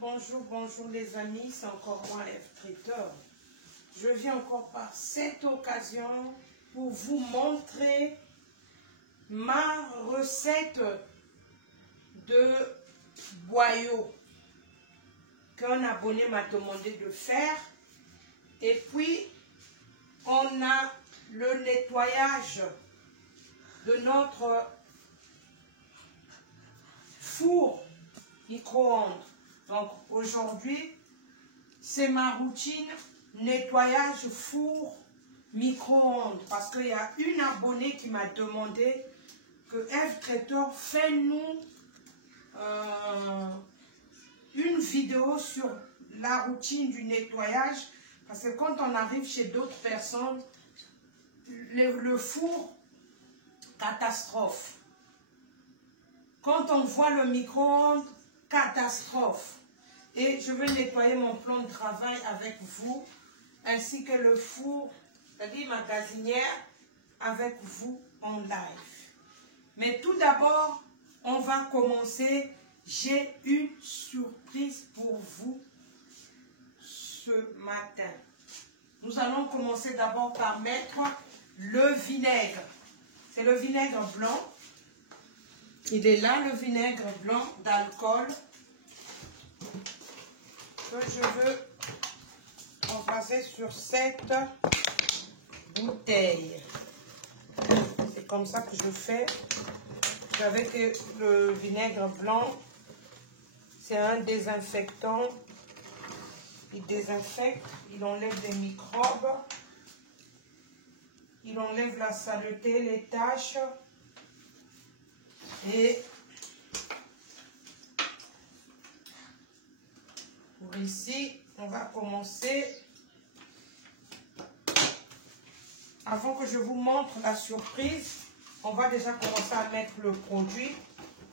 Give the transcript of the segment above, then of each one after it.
bonjour les amis, c'est encore moi F Traiteur. Je viens encore par cette occasion pour vous montrer ma recette de boyau qu'un abonné m'a demandé de faire. Et puis, on a le nettoyage de notre four micro-ondes. Donc aujourd'hui, c'est ma routine nettoyage four micro-ondes. Parce qu'il y a une abonnée qui m'a demandé que F Traiteur fait-nous une vidéo sur la routine du nettoyage. Parce que quand on arrive chez d'autres personnes, le four, catastrophe. Quand on voit le micro-ondes, catastrophe. Et je vais nettoyer mon plan de travail avec vous, ainsi que le four, c'est-à-dire ma gazinière, avec vous en live. Mais tout d'abord, on va commencer. J'ai une surprise pour vous ce matin. Nous allons commencer d'abord par mettre le vinaigre. C'est le vinaigre blanc. Il est là, le vinaigre blanc d'alcool que je veux remplacer sur cette bouteille. C'est comme ça que je fais. Vous savez que le vinaigre blanc, c'est un désinfectant. Il désinfecte, il enlève les microbes, il enlève la saleté, les taches. Et pour ici, on va commencer. Avant que je vous montre la surprise, on va déjà commencer à mettre le produit.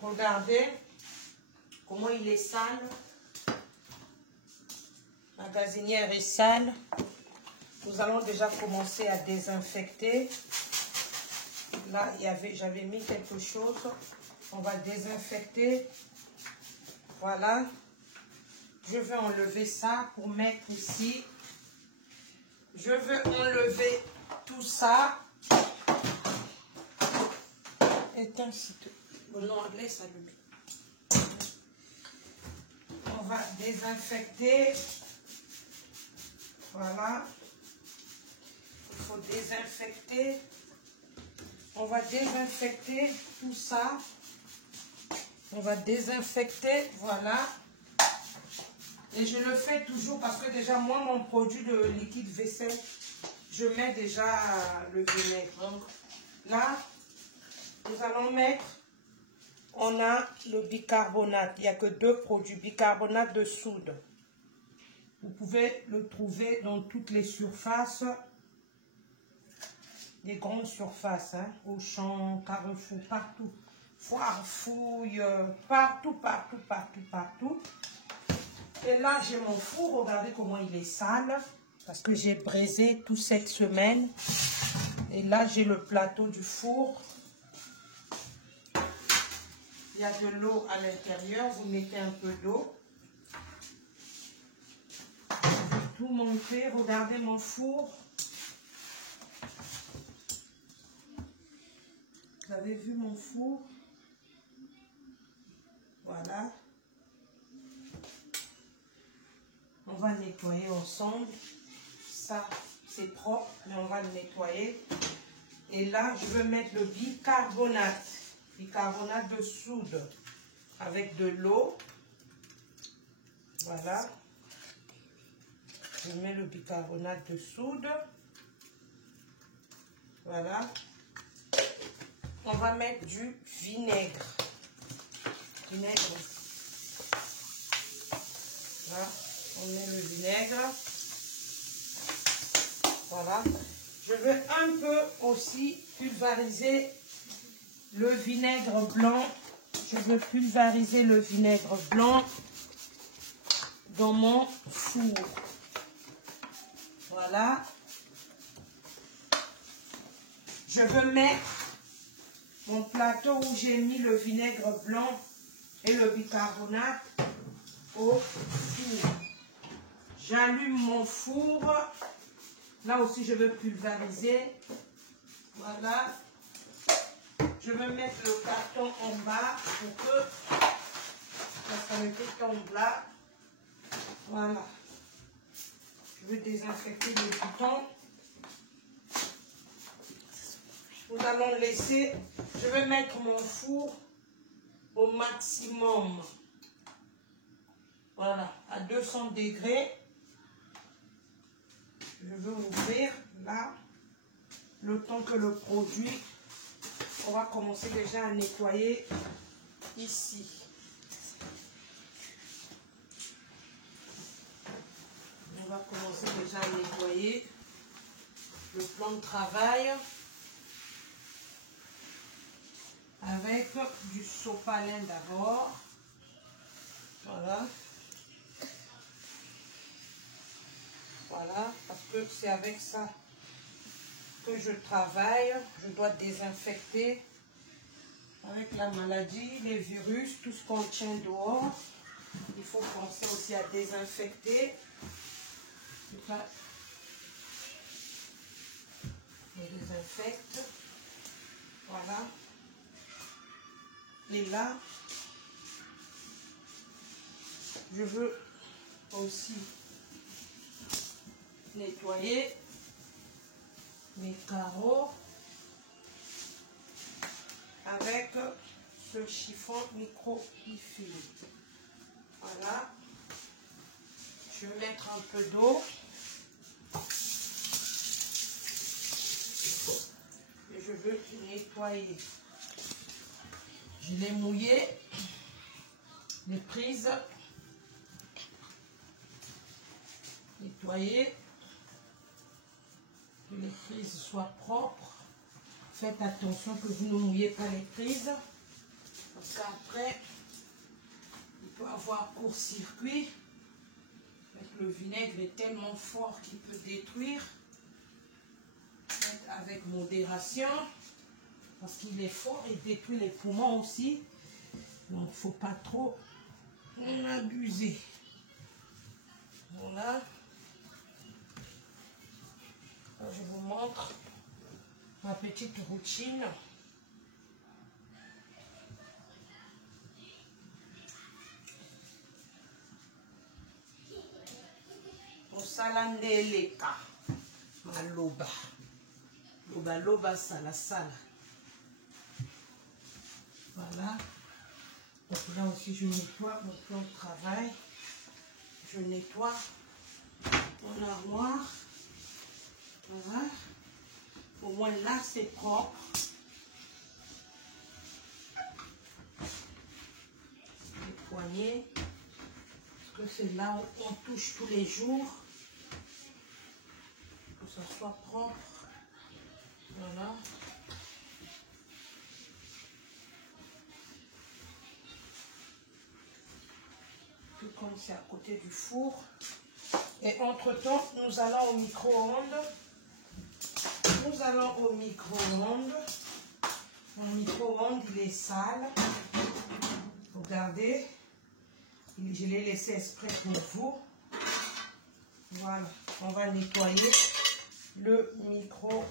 Regardez comment il est sale. La gazinière est sale. Nous allons déjà commencer à désinfecter. Là, j'avais mis quelque chose. On va désinfecter. Voilà. Je vais enlever ça pour mettre ici. Je veux enlever tout ça. Éteins si tu... Bon, non, laisse allumer. On va désinfecter. Voilà. Il faut désinfecter. On va désinfecter tout ça. On va désinfecter, voilà. Et je le fais toujours parce que déjà, moi, mon produit de liquide vaisselle, je mets déjà le vinaigre. Donc là, nous allons mettre, on a le bicarbonate. Il n'y a que deux produits, bicarbonate de soude. Vous pouvez le trouver dans toutes les surfaces. Des grandes surfaces, hein, Auchan, Carrefour, partout, Foire, Fouille, partout. Et là, j'ai mon four, regardez comment il est sale, parce que j'ai braisé toute cette semaine. Et là, j'ai le plateau du four. Il y a de l'eau à l'intérieur, vous mettez un peu d'eau. Je vais tout monter, regardez mon four. Vous avez vu mon four? Voilà. On va nettoyer ensemble. Ça, c'est propre, mais on va le nettoyer. Et là, je veux mettre le bicarbonate. Bicarbonate de soude. Avec de l'eau. Voilà. Je mets le bicarbonate de soude. Voilà. On va mettre du vinaigre. Vinaigre. Là, on met le vinaigre. Voilà. Je veux un peu aussi pulvériser le vinaigre blanc. Je veux pulvériser le vinaigre blanc dans mon four. Voilà. Je veux mettre mon plateau où j'ai mis le vinaigre blanc et le bicarbonate au J'allume mon four. Là aussi, je veux pulvériser. Voilà. Je vais mettre le carton en bas pour que ça me tombe là. Voilà. Je veux désinfecter les boutons. Nous allons laisser, je vais mettre mon four au maximum. Voilà, à 200 degrés. Je veux ouvrir là, le temps que le produit, on va commencer déjà à nettoyer ici. On va commencer déjà à nettoyer le plan de travail avec du sopalin d'abord. Voilà. Voilà, parce que c'est avec ça que je travaille. Je dois désinfecter avec la maladie, les virus, tout ce qu'on tient dehors. Il faut penser aussi à désinfecter. Là, je désinfecte. Voilà. Et là, je veux aussi nettoyer mes carreaux avec ce chiffon microfibre. Voilà. Je vais mettre un peu d'eau. Et je veux nettoyer. Je l'ai mouillé. Les prises. Nettoyer. Que les prises soient propres. Faites attention que vous ne mouillez pas les prises. Parce qu'après, il peut avoir court-circuit. Le vinaigre est tellement fort qu'il peut détruire. Faites avec modération. Parce qu'il est fort, il détruit les poumons aussi. Donc, il ne faut pas trop en abuser. Voilà. Je vous montre ma petite routine. Osalandeleka maloba loba loba sala sala. Voilà. Donc là aussi je nettoie mon plan de travail. Je nettoie mon armoire. Voilà. Au moins là c'est propre. Les poignets. Parce que c'est là où on touche tous les jours. Que ça soit propre. Voilà. Tout comme c'est à côté du four. Et entre-temps, nous allons au micro-ondes. Nous allons au micro-ondes. Mon micro-ondes, il est sale. Regardez. Je l'ai laissé exprès pour vous. Voilà. On va nettoyer le micro-ondes.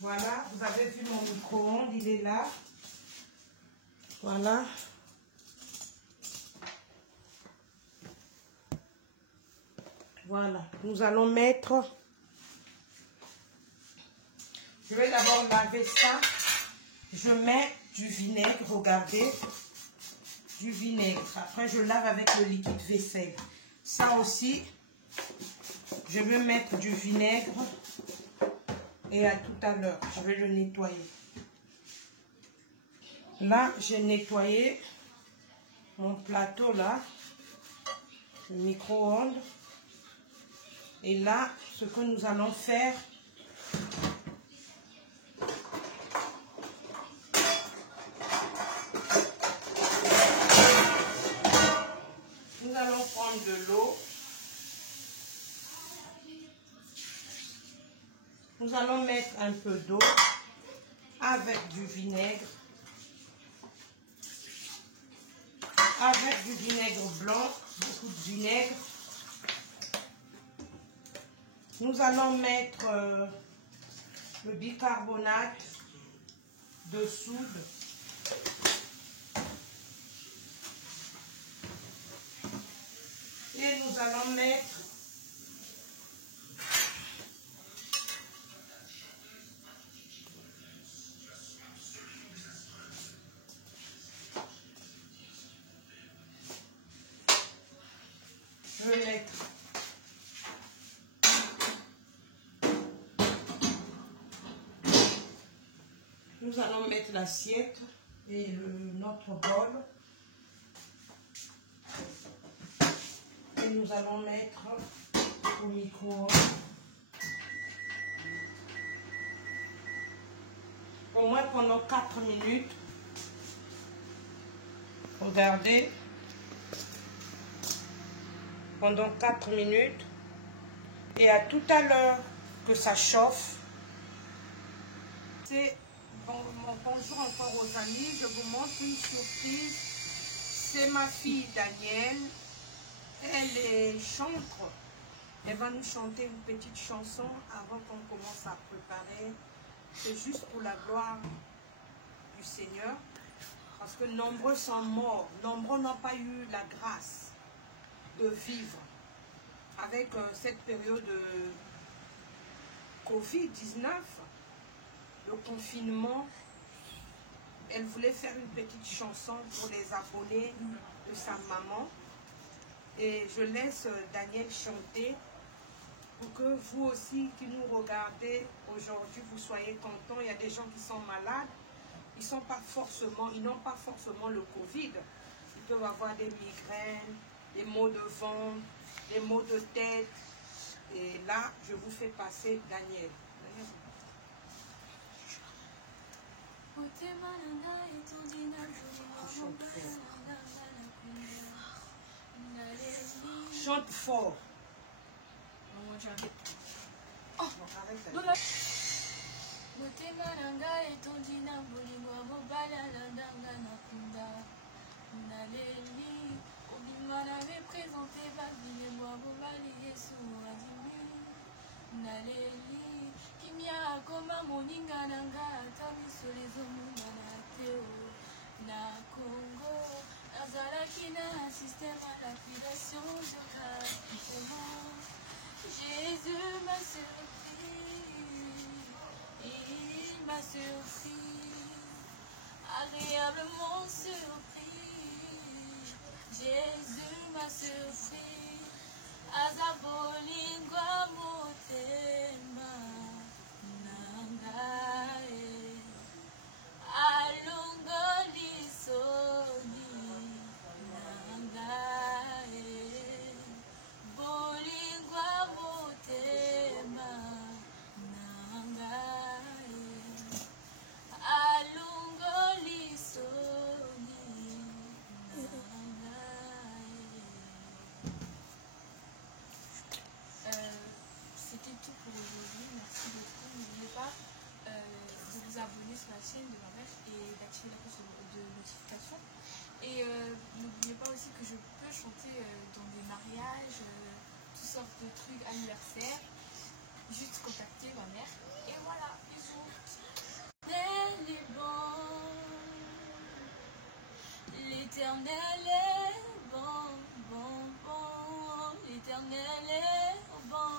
Voilà. Vous avez vu mon micro-ondes, il est là. Voilà. Voilà. Nous allons mettre... Je vais d'abord laver ça. Je mets du vinaigre, regardez. Du vinaigre. Après, je lave avec le liquide vaisselle. Ça aussi, je vais mettre du vinaigre. Et à tout à l'heure, je vais le nettoyer. Là, j'ai nettoyé mon plateau là, le micro-ondes. Et là, ce que nous allons faire, nous allons prendre de l'eau. Nous allons mettre un peu d'eau avec du vinaigre. du vinaigre blanc, beaucoup de vinaigre. Nous allons mettre le bicarbonate de soude. Et nous allons mettre nous allons mettre l'assiette et notre bol. Et nous allons mettre au micro-ondes. Au moins pendant 4 minutes. Regardez. Pendant 4 minutes. Et à tout à l'heure que ça chauffe. C'est bonjour encore aux amis. Je vous montre une surprise. C'est ma fille Danielle. Elle est chantre. Elle va nous chanter une petite chanson avant qu'on commence à préparer. C'est juste pour la gloire du Seigneur. Parce que nombreux sont morts. Nombreux n'ont pas eu la grâce de vivre avec cette période de Covid-19, le confinement. Elle voulait faire une petite chanson pour les abonnés de sa maman. Et je laisse Daniel chanter pour que vous aussi qui nous regardez aujourd'hui, vous soyez contents. Il y a des gens qui sont malades, ils n'ont pas forcément le Covid. Ils peuvent avoir des migraines, des maux de ventre, des maux de tête. Et là, je vous fais passer Daniel. Chante fort. Oh, motema nanga etondi na bolingo mobala landanga na kunda naleli obima na représente babilemwa mobali yesu adimi naleli kimia akoma moninga nanga ata misolo ezomonana te na Congo nazalaki na système à lapidation géographiquement Jésus m'a surpris, il m'a surpris, agréablement surpris. Jésus m'a surpris, azabolingwa motema nangae, alongoli soni nangae. Bolingwa motema nangae alungoli soni nangae. C'était tout pour aujourd'hui. Merci beaucoup. N'oubliez pas de vous abonner sur la chaîne de ma mère et d'activer la cloche de notification. Et n'oubliez pas aussi que je peux chanter dans des mariages, toutes sortes de trucs, anniversaires. Juste contacter ma mère. Et voilà, bisous. L'éternel est bon. L'éternel est bon, bon, bon. L'éternel est bon.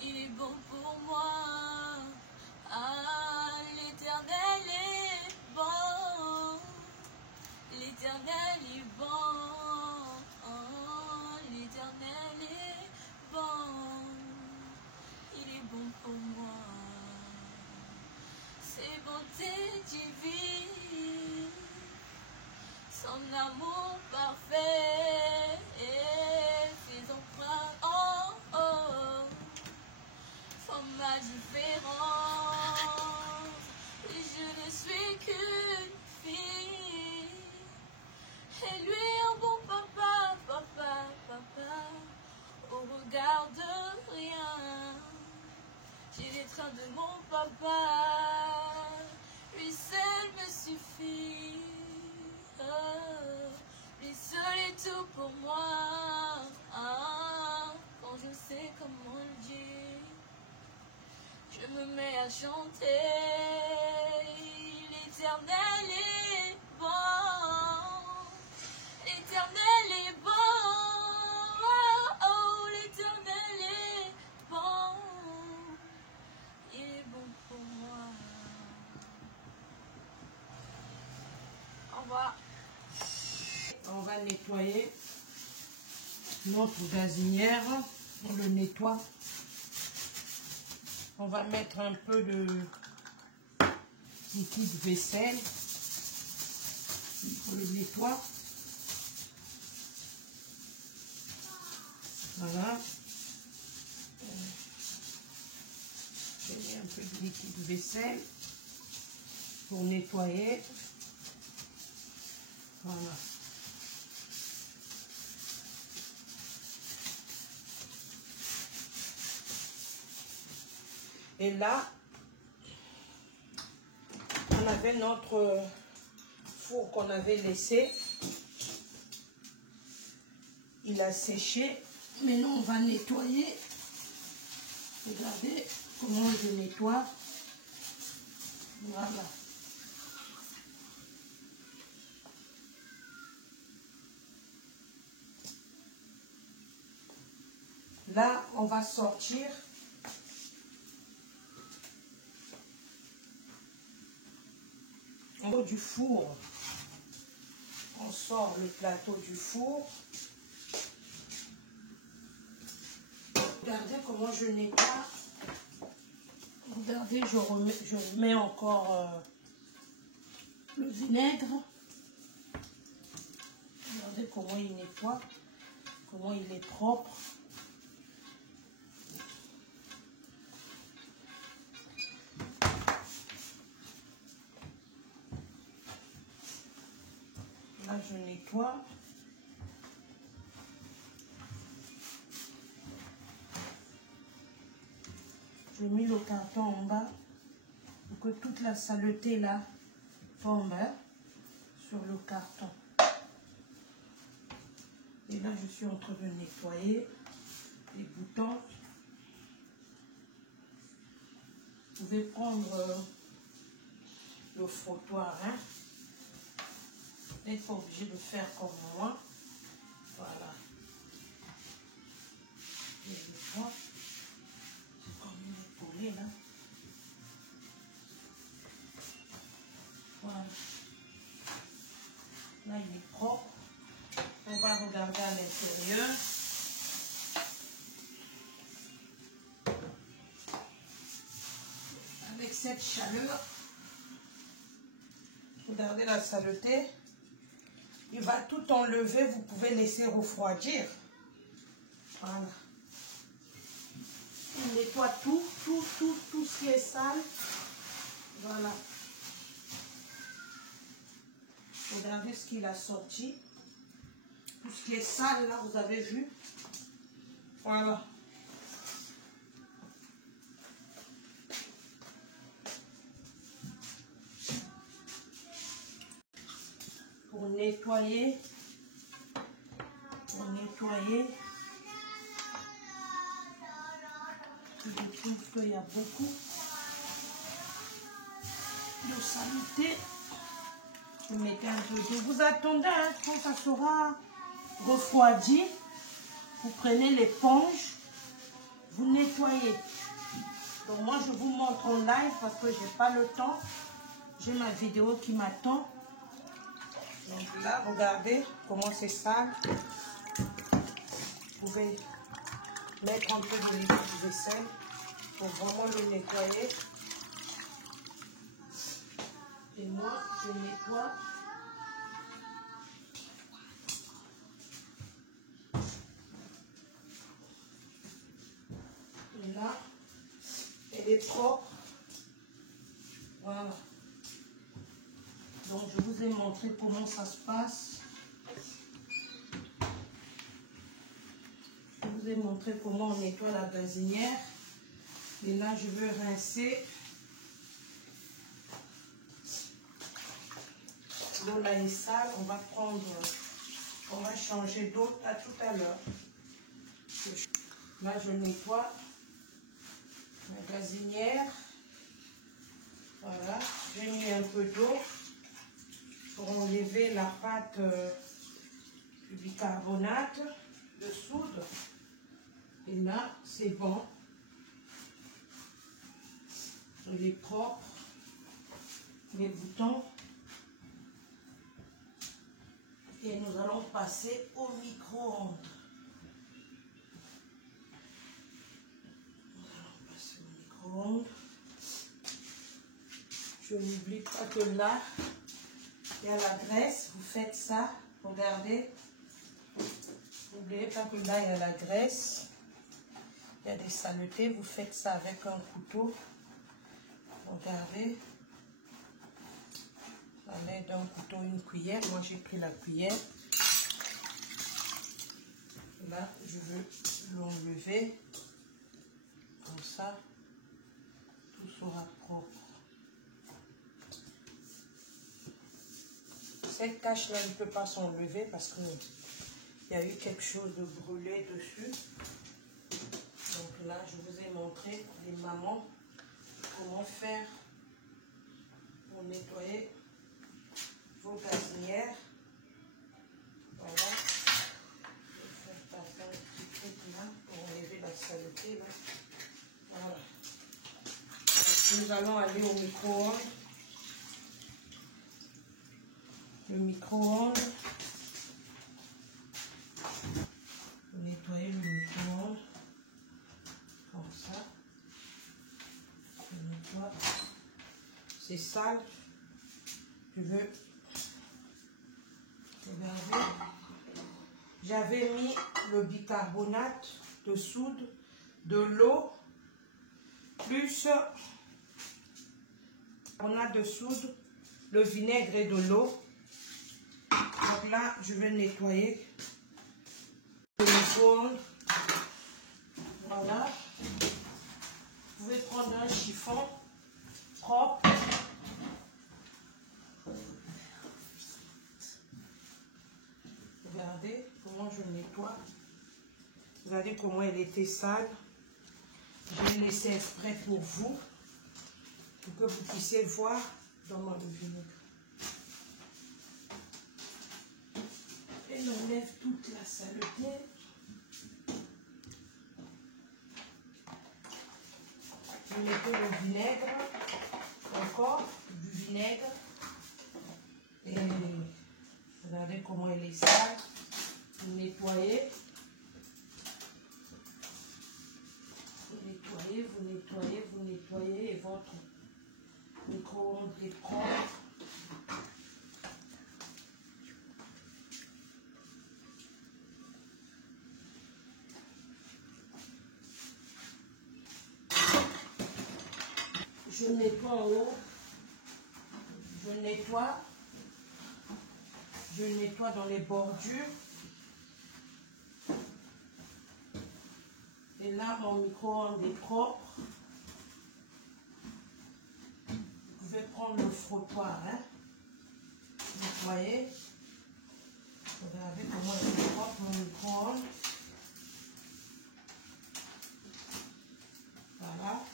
Il est bon pour moi. Ah, l'éternel est bon. L'éternel est bon. Oh, l'éternel est bon. Il est bon pour moi. Ses bontés divines, son amour parfait et ses empreintes oh, oh, font ma différence. Et je ne suis qu'une fille. Et lui un bon papa, papa, papa, au regard de rien. J'ai les trains de mon papa, lui seul me suffit. Oh, me met à chanter. L'Éternel est bon. L'Éternel est bon. Oh, oh, l'Éternel est bon. Il est bon pour moi. Au revoir. On va nettoyer notre gazinière. On le nettoie. On va mettre un peu de liquide vaisselle. On le nettoie. Voilà. Je mets un peu de liquide vaisselle pour nettoyer. Voilà. Et là, on avait notre four qu'on avait laissé. Il a séché. Maintenant, on va nettoyer. Regardez comment je nettoie. Voilà. Là, on va sortir en haut du four. On sort le plateau du four. Regardez comment je nettoie. Regardez, je mets encore le vinaigre. Regardez comment il nettoie, comment il est propre. Là, je nettoie. Je mets le carton en bas pour que toute la saleté là tombe sur le carton. Et là, je suis en train de nettoyer les boutons. Vous pouvez prendre le frottoir. Hein. Vous n'êtes pas obligé de faire comme moi. Voilà. Et je prends. C'est comme une épaulée là. Voilà. Là, il est propre. On va regarder à l'intérieur. Avec cette chaleur, regardez la saleté. Il va tout enlever, vous pouvez laisser refroidir. Voilà. Il nettoie tout ce qui est sale. Voilà. Regardez ce qu'il a sorti. Tout ce qui est sale, là, vous avez vu. Voilà. Pour nettoyer, je trouve qu'il y a beaucoup de saleté. Vous mettez un peu d'eau. Vous attendez hein, quand ça sera refroidi. Vous prenez l'éponge, vous nettoyez. Donc moi je vous montre en live parce que j'ai pas le temps. J'ai ma vidéo qui m'attend. Donc là, regardez comment c'est sale. Vous pouvez mettre un peu de liquide vaisselle pour vraiment le nettoyer. Et moi, je nettoie. Et là, elle est propre. Voilà. Donc, je vous ai montré comment ça se passe. Je vous ai montré comment on nettoie la gazinière. Et là, je veux rincer. L'eau là est sale. On va changer d'eau à tout à l'heure. Là, je nettoie la gazinière. Voilà, j'ai mis un peu d'eau pour enlever la pâte du bicarbonate de soude. Et là, c'est bon. Il est propre. Les boutons. Et nous allons passer au micro-ondes. Nous allons passer au micro-ondes. Je n'oublie pas que là, il y a la graisse. Vous faites ça. Regardez. N'oubliez pas que là, il y a la graisse. Il y a des saletés. Vous faites ça avec un couteau. Regardez. À l'aide d'un couteau, une cuillère. Moi, j'ai pris la cuillère. Là, je veux l'enlever. Comme ça. Tout sera propre. Cette tache-là ne peut pas s'enlever parce qu'il y a eu quelque chose de brûlé dessus. Donc là, je vous ai montré, les mamans, comment faire pour nettoyer vos gazinières. Voilà. Je vais faire passer un petit truc là pour enlever la saleté. Là. Voilà. Donc, nous allons aller au micro-ondes. Le micro-ondes. Nettoyer le micro-ondes. Comme ça. Je nettoie. C'est sale. Je veux regarder. J'avais mis le bicarbonate de soude, de l'eau, plus bicarbonate de soude, le vinaigre et de l'eau. Donc là, je vais nettoyer le micro-ondes. Voilà. Vous pouvez prendre un chiffon propre. Regardez comment je nettoie. Regardez comment elle était sale. Je l'ai laissé exprès pour vous que vous puissiez voir dans mon vinaigre. Elle enlève toute la saleté. Vous mettez le vinaigre, encore du vinaigre. Et regardez comment elle est sale. Vous nettoyez. Vous nettoyez, vous nettoyez, vous nettoyez et votre micro-ondes est propre. Je nettoie en haut. Je nettoie dans les bordures. Et là, mon micro-ondes est propre. Vous pouvez prendre le frottoir, hein. Nettoyer. Regardez comment il est propre, mon micro-ondes. Voilà.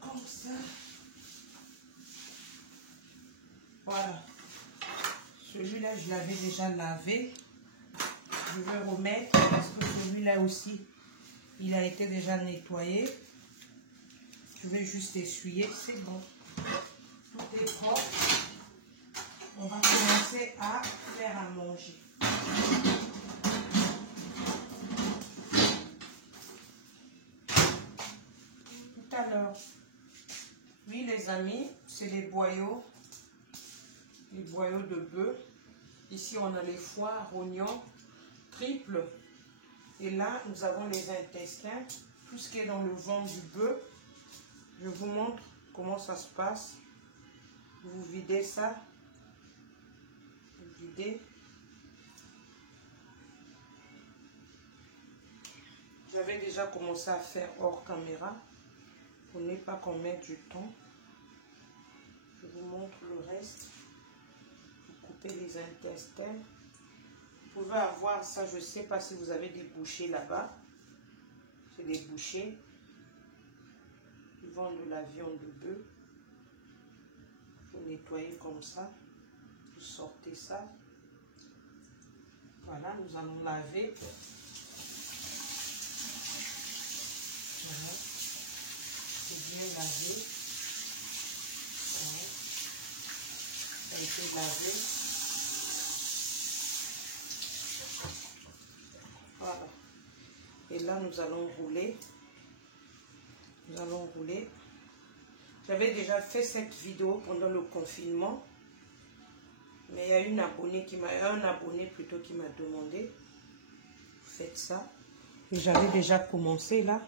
Comme ça. Voilà. Celui-là, je l'avais déjà lavé. Je vais remettre parce que celui-là aussi, il a été déjà nettoyé. Je vais juste essuyer, c'est bon. Tout est propre. On va commencer à faire à manger. Tout à l'heure. Oui, les amis, c'est les boyaux de bœuf. Ici, on a les foies, rognons, triples. Et là, nous avons les intestins, tout ce qui est dans le ventre du bœuf. Je vous montre comment ça se passe. Vous videz ça. Vous videz. J'avais déjà commencé à faire hors caméra. Pour ne pas qu'on mette du temps. Je vous montre le reste. Vous coupez les intestins. Vous pouvez avoir ça, je ne sais pas si vous avez des bouchées là-bas. C'est les bouchers. Ils vendent de la viande de bœuf. Vous nettoyez comme ça. Vous sortez ça. Voilà, nous allons laver. Voilà. C'est bien lavé. Voilà. Ça a été lavé. Voilà. Et là, nous allons rouler. Nous allons rouler. J'avais déjà fait cette vidéo pendant le confinement. Mais il y a un abonné qui m'a demandé. Faites ça. Et j'avais déjà commencé là.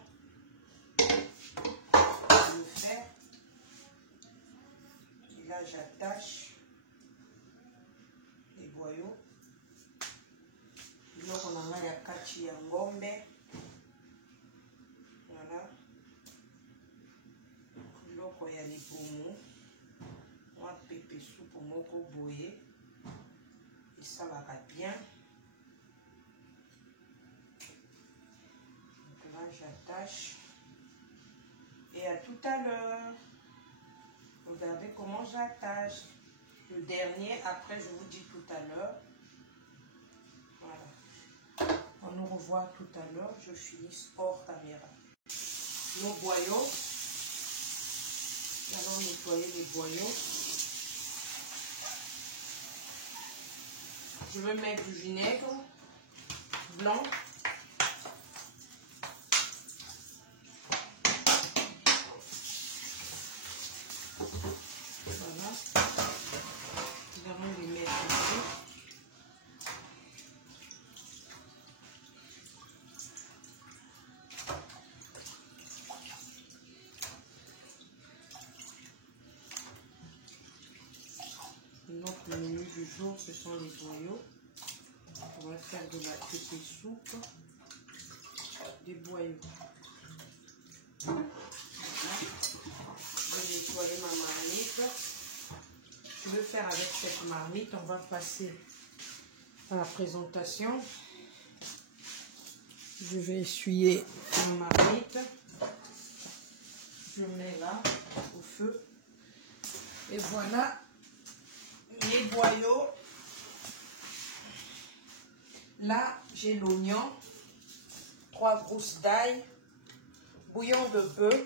À le faire. Et là, j'attache les boyaux. Donc on a ya kati ya ngombe. Voilà. Donc il y a les pommes. Moi pépé soupe moko boye. Et ça va bien. Donc là j'attache. Et à tout à l'heure. Regardez comment j'attache. Le dernier, après je vous dis tout à l'heure. Voilà. On nous revoit tout à l'heure. Je finis hors caméra. Nos boyaux. Nous allons nettoyer les boyaux. Je vais mettre du vinaigre blanc. Voilà. Nous allons les mettre ici. Notre menu du jour, ce sont les boyaux. On va faire de la pépé soupe, des boyaux. Voilà. Je vais nettoyer ma marmite. Je vais faire avec cette marmite. On va passer à la présentation. Je vais essuyer ma marmite. Je mets là au feu. Et voilà. Les boyaux. Là, j'ai l'oignon, 3 gousses d'ail, bouillon de bœuf,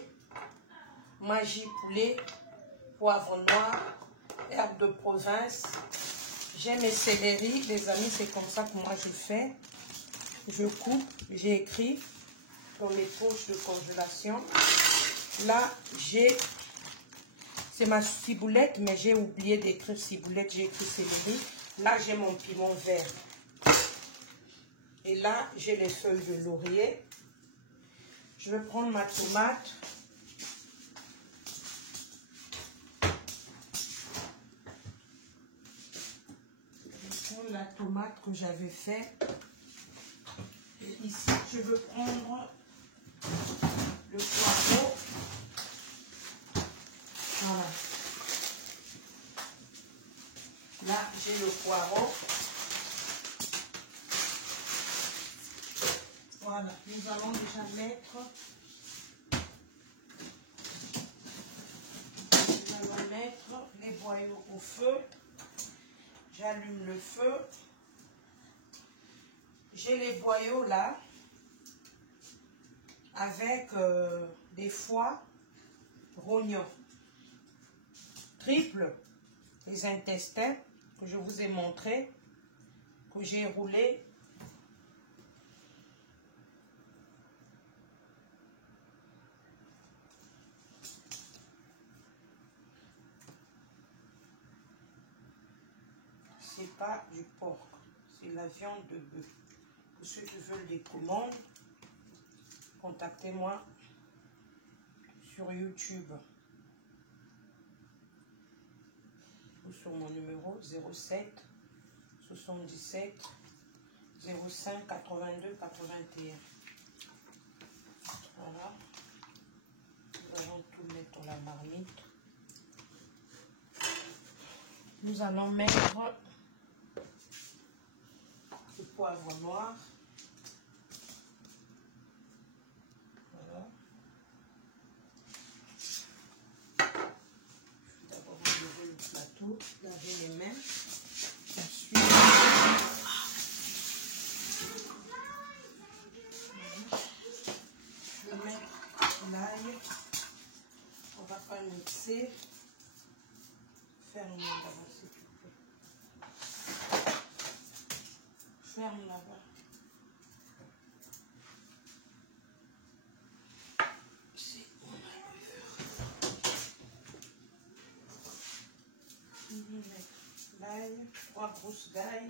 magie poulet, poivre noir, herbe de province. J'ai mes céleri, les amis, c'est comme ça que moi je fais. Je coupe, j'ai écrit dans mes poches de congélation. Là, c'est ma ciboulette, mais j'ai oublié d'écrire ciboulette, j'ai écrit céleri. Là, j'ai mon piment vert. Et là, j'ai les feuilles de laurier. Je vais prendre ma tomate. Je vais prendre la tomate que j'avais fait. Et ici, je veux prendre le poireau. Voilà. Là, j'ai le poireau. Voilà, nous allons déjà mettre les boyaux au feu. J'allume le feu. J'ai les boyaux là avec des foies rognons. Triple les intestins que je vous ai montré, que j'ai roulé. C'est pas du porc, c'est la viande de bœuf. Pour ceux qui veulent des commandes, contactez-moi sur YouTube ou sur mon numéro 07 77 05 82 81. Voilà. Nous allons tout mettre dans la marmite. Nous allons mettre le poivre noir. laver les mains. Ensuite, je vais mettre l'ail. On va pas mixer. Ferme là-bas, s'il te plaît. Ferme là-bas. L'ail, 3 grosses d'ail.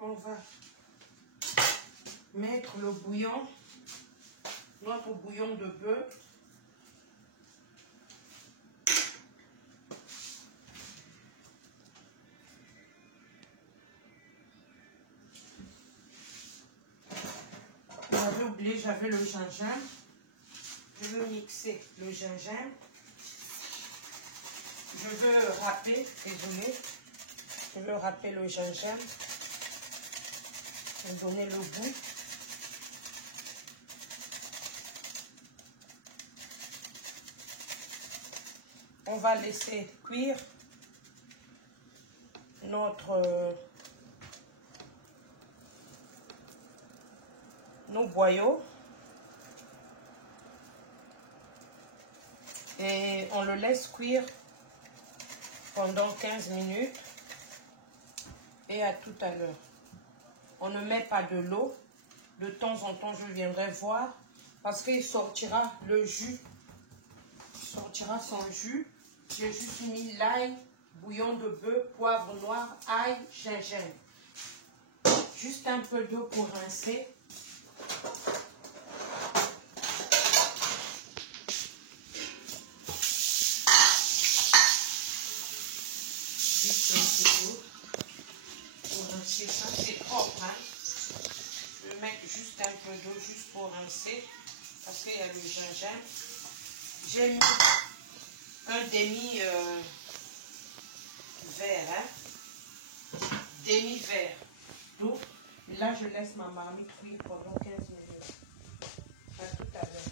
On va mettre le bouillon, notre bouillon de bœuf. J'avais oublié, j'avais le gingembre. Je veux mixer le gingembre. Je veux râper, désolé. Je veux râper le gingembre pour donner le goût. On va laisser cuire nos boyaux. Et on le laisse cuire pendant 15 minutes. Et à tout à l'heure. On ne met pas de l'eau. De temps en temps, je viendrai voir. Parce qu'il sortira le jus. Il sortira son jus. J'ai juste mis l'ail, bouillon de bœuf, poivre noir, ail, gingembre. Juste un peu d'eau pour rincer. Juste un peu d'eau pour rincer ça. C'est propre, hein. Je vais mettre juste un peu d'eau juste pour rincer. Parce qu'il y a le gingembre. J'ai mis un demi-verre, demi-verre d'eau. Là, je laisse ma marmite cuire pendant 15 minutes. À tout à l'heure.